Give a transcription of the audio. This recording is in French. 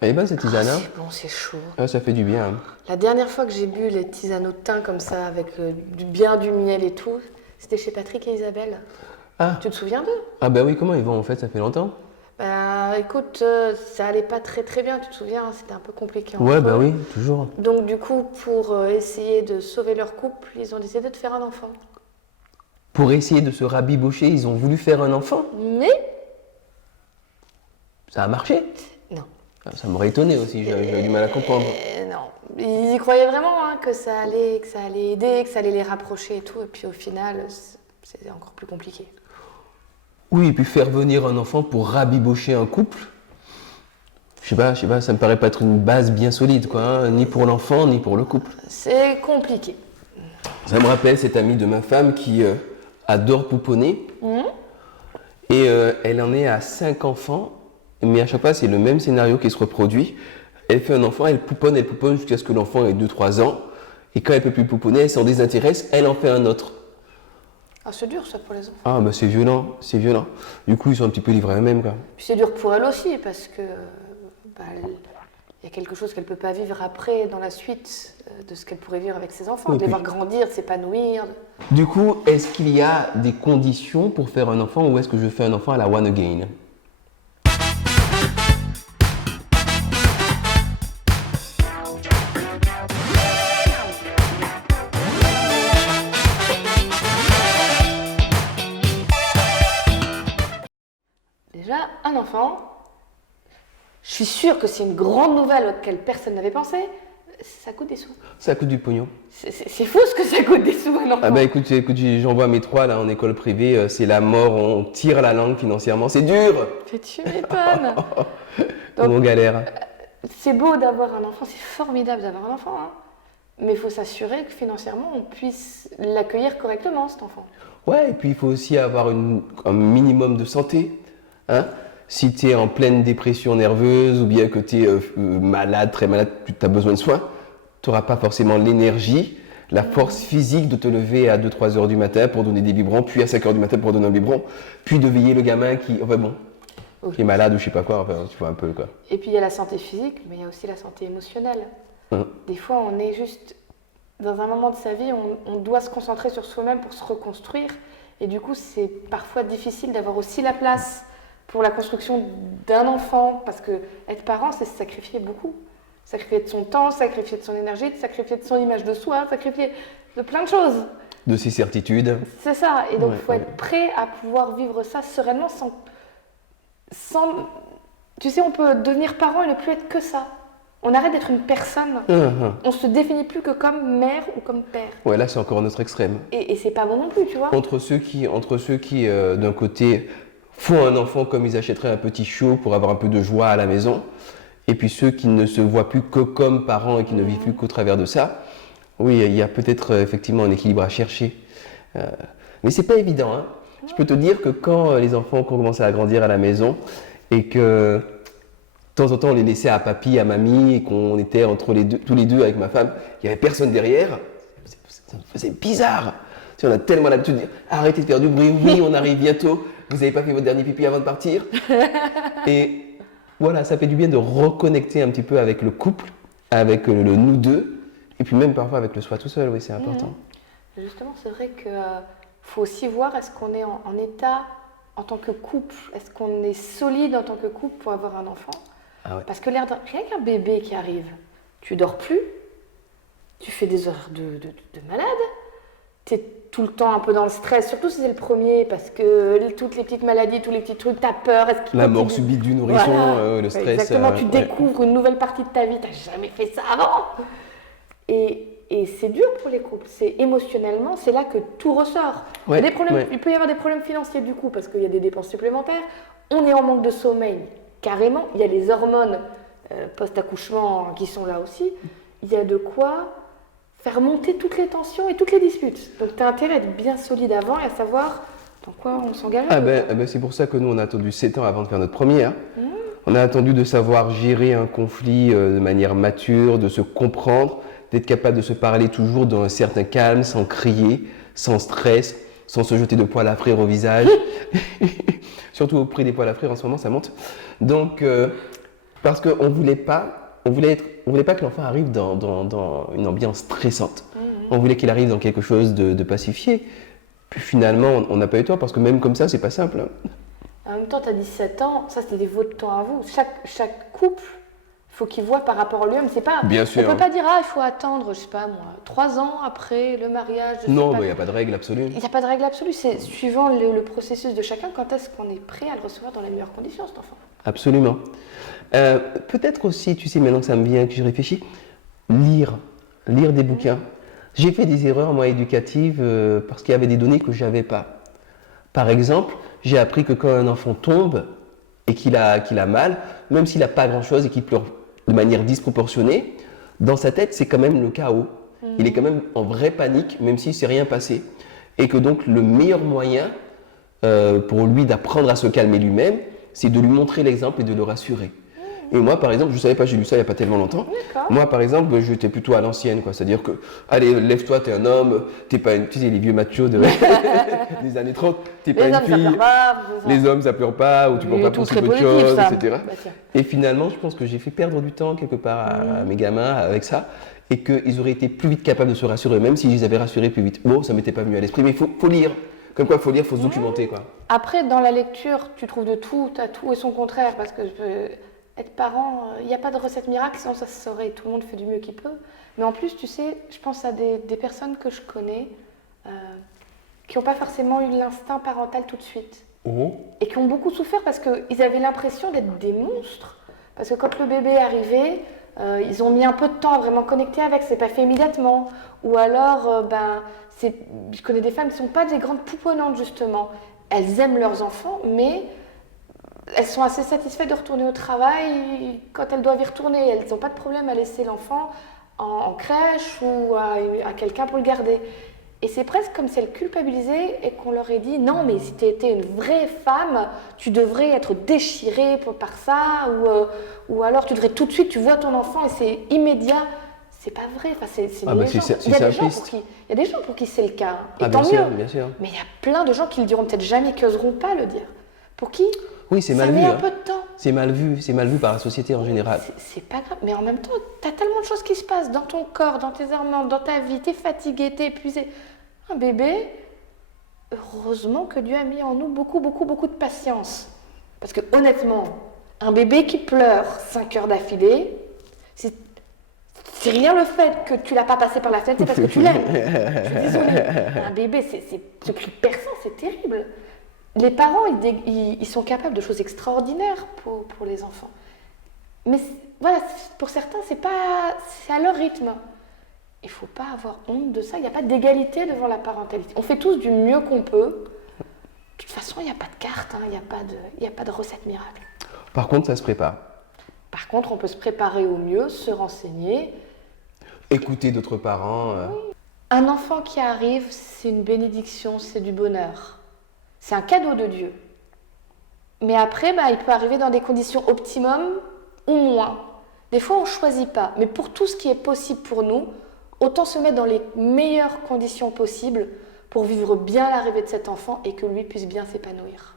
Elle est bonne cette tisane, hein? C'est bon, c'est chaud. Ah, ça fait du bien, hein. La dernière fois que j'ai bu les tisanes au thym comme ça, avec bien du miel et tout, c'était chez Patrick et Isabelle. Ah, Tu te souviens d'eux? ah bah oui, comment ils vont en fait? Ça fait longtemps? Bah écoute, ça allait pas très très bien, tu te souviens, hein, c'était un peu compliqué Ouais, entre bah eux. oui, toujours. Donc du coup, pour essayer de sauver leur couple, ils ont décidé de faire un enfant. Pour essayer de se rabibocher, ils ont voulu faire un enfant. Mais Ça a marché? non. Ah, ça m'aurait étonné aussi, j'avais du mal à comprendre. Non. Ils y croyaient vraiment hein, que ça allait aider, que ça allait les rapprocher et tout, et puis au final, c'est encore plus compliqué. Oui, et puis faire venir un enfant pour rabibocher un couple, je sais pas, ça me paraît pas être une base bien solide, quoi, hein, ni pour l'enfant, ni pour le couple. C'est compliqué. Ça me rappelle cette amie de ma femme qui adore pouponner, et elle en est à 5 enfants, mais à chaque fois c'est le même scénario qui se reproduit. Elle fait un enfant, elle pouponne jusqu'à ce que l'enfant ait 2-3 ans, et quand elle peut plus pouponner, elle s'en désintéresse, elle en fait un autre. Ah, c'est dur ça pour les enfants. Ah bah c'est violent, c'est violent. Du coup ils sont un petit peu livrés à eux-mêmes, quoi. Puis c'est dur pour elle aussi, parce que bah, il y a quelque chose qu'elle ne peut pas vivre après, dans la suite de ce qu'elle pourrait vivre avec ses enfants, Oui, de les puis- voir grandir, de s'épanouir. Du coup, est-ce qu'il y a des conditions pour faire un enfant ou est-ce que je fais un enfant à la one again? Déjà, un enfant, je suis sûre que c'est une grande nouvelle auquel personne n'avait pensé, ça coûte des sous. Ça coûte du pognon. C'est fou ce que ça coûte des sous un enfant. Ah bah écoute, j'envoie mes 3 là en école privée, c'est la mort, on tire la langue financièrement, c'est dur! Tu m'étonnes. On galère. C'est beau d'avoir un enfant, c'est formidable d'avoir un enfant, hein. Mais il faut s'assurer que financièrement on puisse l'accueillir correctement cet enfant. Ouais, et puis il faut aussi avoir un minimum de santé, hein. Si tu es en pleine dépression nerveuse ou bien que tu es malade, très malade, tu as besoin de soins, tu n'auras pas forcément l'énergie, la force physique de te lever à 2-3 heures du matin pour donner des biberons, puis à 5 heures du matin pour donner un biberon, puis de veiller le gamin Ok. qui est malade ou je sais pas quoi, enfin, tu vois un peu quoi. Et puis il y a la santé physique, mais il y a aussi la santé émotionnelle. Des fois on est juste dans un moment de sa vie, on doit se concentrer sur soi-même pour se reconstruire. Et du coup c'est parfois difficile d'avoir aussi la place pour la construction d'un enfant, parce que être parent, c'est se sacrifier beaucoup. Sacrifier de son temps, sacrifier de son énergie, sacrifier de son image de soi, sacrifier de plein de choses. De ses certitudes. C'est ça. Et donc, il faut Ouais. être prêt à pouvoir vivre ça sereinement sans... Tu sais, on peut devenir parent et ne plus être que ça. On arrête d'être une personne. On se définit plus que comme mère ou comme père. Ouais, là c'est encore un autre extrême. Et c'est pas bon non plus, tu vois. Entre ceux qui d'un côté, font un enfant comme ils achèteraient un petit chiot pour avoir un peu de joie à la maison, et puis ceux qui ne se voient plus que comme parents et qui ne vivent plus qu'au travers de ça, oui, il y a peut-être effectivement un équilibre à chercher. Mais c'est pas évident, hein. Je peux te dire que quand les enfants commençaient à grandir à la maison et que de temps en temps on les laissait à papy, à mamie et qu'on était entre les deux, tous les deux avec ma femme, il n'y avait personne derrière, ça me faisait bizarre. Tu sais, on a tellement l'habitude de dire arrêtez de faire du bruit, oui on arrive bientôt, vous n'avez pas fait votre dernier pipi avant de partir. Et voilà, ça fait du bien de reconnecter un petit peu avec le couple, avec le nous deux, et puis même parfois avec le soi tout seul, oui c'est important. Justement, c'est vrai que faut aussi voir est-ce qu'on est en état en tant que couple, est-ce qu'on est solide en tant que couple pour avoir un enfant. Ah ouais. Parce que rien qu'un bébé qui arrive, tu dors plus, tu fais des heures de malade, tu es tout le temps un peu dans le stress, surtout si c'est le premier, parce que toutes les petites maladies, tous les petits trucs, tu as peur. Est-ce qu'il La continue mort subite du nourrisson, Voilà. le stress. Exactement, tu ouais. découvres une nouvelle partie de ta vie, tu n'as jamais fait ça avant. Et c'est dur pour les couples, c'est émotionnellement, c'est là que tout ressort. Il y a Ouais, des problèmes, ouais. il peut y avoir des problèmes financiers du coup, parce qu'il y a des dépenses supplémentaires. On est en manque de sommeil, carrément. Il y a les hormones post-accouchement qui sont là aussi. Il y a de quoi faire monter toutes les tensions et toutes les disputes. Donc tu as intérêt à être bien solide avant et à savoir dans quoi on s'engage. Ah ben, c'est pour ça que nous on a attendu 7 ans avant de faire notre première. On a attendu de savoir gérer un conflit de manière mature, de se comprendre, d'être capable de se parler toujours dans un certain calme, sans crier, sans stress, sans se jeter de poils à frire au visage. Surtout au prix des poils à frire en ce moment, ça monte. Donc Parce qu'on voulait pas, on voulait pas que l'enfant arrive dans une ambiance stressante. On voulait qu'il arrive dans quelque chose de pacifié. Puis finalement, on n'a pas eu tort parce que même comme ça, c'est pas simple. En même temps, tu as 17 ans, ça c'est votre temps à vous. Chaque couple, il faut qu'il voit par rapport à lui-même. C'est pas, Bien sûr. On ne peut pas dire, il faut attendre, je sais pas moi, 3 ans après le mariage. Non, il n'y a pas de règle absolue. Il n'y a pas de règle absolue, c'est suivant le processus de chacun, quand est-ce qu'on est prêt à le recevoir dans les meilleures conditions, cet enfant. Absolument. Peut-être aussi, tu sais, maintenant que ça me vient, que je réfléchis, lire des bouquins. J'ai fait des erreurs, moi, éducatives, parce qu'il y avait des données que je n'avais pas. Par exemple, j'ai appris que quand un enfant tombe et qu'il a mal, même s'il n'a pas grand-chose et qu'il pleure de manière disproportionnée, dans sa tête, c'est quand même le chaos. Il est quand même en vraie panique, même s'il ne s'est rien passé. Et que donc, le meilleur moyen pour lui d'apprendre à se calmer lui-même, c'est de lui montrer l'exemple et de le rassurer. Et moi, par exemple, je ne savais pas, j'ai lu ça il n'y a pas tellement longtemps. Moi, par exemple, j'étais plutôt à l'ancienne, quoi. C'est-à-dire que, allez, lève-toi, t'es un homme, t'es pas une. Tu sais, les vieux machos des années 30, t'es pas une fille. Ça pleure pas, les hommes, ça pleure pas, ou tu pleures pas pour très autre positif, chose, ça. etc. Et finalement, je pense que j'ai fait perdre du temps quelque part à mes gamins avec ça, et qu'ils auraient été plus vite capables de se rassurer, même si je les avais rassurés plus vite. Bon, ça m'était pas venu à l'esprit, mais il faut lire. Comme quoi, il faut lire, il faut se documenter, quoi. Après, dans la lecture, tu trouves de tout, tu as tout et son contraire, parce que être parent, il n'y a pas de recette miracle, sinon ça se saurait, tout le monde fait du mieux qu'il peut. Mais en plus, tu sais, je pense à des personnes que je connais qui n'ont pas forcément eu l'instinct parental tout de suite. Et qui ont beaucoup souffert parce qu'ils avaient l'impression d'être des monstres. Parce que quand le bébé est arrivé, ils ont mis un peu de temps à vraiment connecter avec, c'est pas fait immédiatement. Ou alors, je connais des femmes qui ne sont pas des grandes pouponnantes justement. Elles aiment leurs enfants, mais elles sont assez satisfaites de retourner au travail quand elles doivent y retourner. Elles n'ont pas de problème à laisser l'enfant en crèche ou à quelqu'un pour le garder. Et c'est presque comme si elles culpabilisaient et qu'on leur ait dit « Non, mais si tu étais une vraie femme, tu devrais être déchirée par ça ou alors tu devrais tout de suite, tu vois ton enfant et c'est immédiat. » C'est pas vrai, enfin, c'est une légende. Il y a des gens pour qui c'est le cas. Et tant mieux. Bien sûr. Mais il y a plein de gens qui le diront peut-être jamais, qui n'oseront pas le dire. Pour qui oui, c'est mal ça vu, met un peu de temps. C'est mal vu par la société en général. C'est pas grave, mais en même temps, tu as tellement de choses qui se passent dans ton corps, dans tes hormones, dans ta vie, tu es fatigué, tu es épuisé. Un bébé, heureusement que Dieu a mis en nous beaucoup, beaucoup, beaucoup de patience. Parce que honnêtement, un bébé qui pleure 5 heures d'affilée, c'est rien le fait que tu l'as pas passé par la fenêtre, c'est parce que tu l'aimes. Je suis désolée. Un bébé, ce cri perçant, c'est terrible. Les parents, ils sont capables de choses extraordinaires pour les enfants. Mais voilà, pour certains, c'est à leur rythme. Il ne faut pas avoir honte de ça. Il n'y a pas d'égalité devant la parentalité. On fait tous du mieux qu'on peut. De toute façon, il n'y a pas de carte, il n'y a pas de recette miracle. Par contre, ça se prépare. Par contre, on peut se préparer au mieux, se renseigner. Écouter d'autres parents. Oui. Un enfant qui arrive, c'est une bénédiction, c'est du bonheur. C'est un cadeau de Dieu. Mais après, il peut arriver dans des conditions optimum ou moins. Des fois, on ne choisit pas. Mais pour tout ce qui est possible pour nous, autant se mettre dans les meilleures conditions possibles pour vivre bien l'arrivée de cet enfant et que lui puisse bien s'épanouir.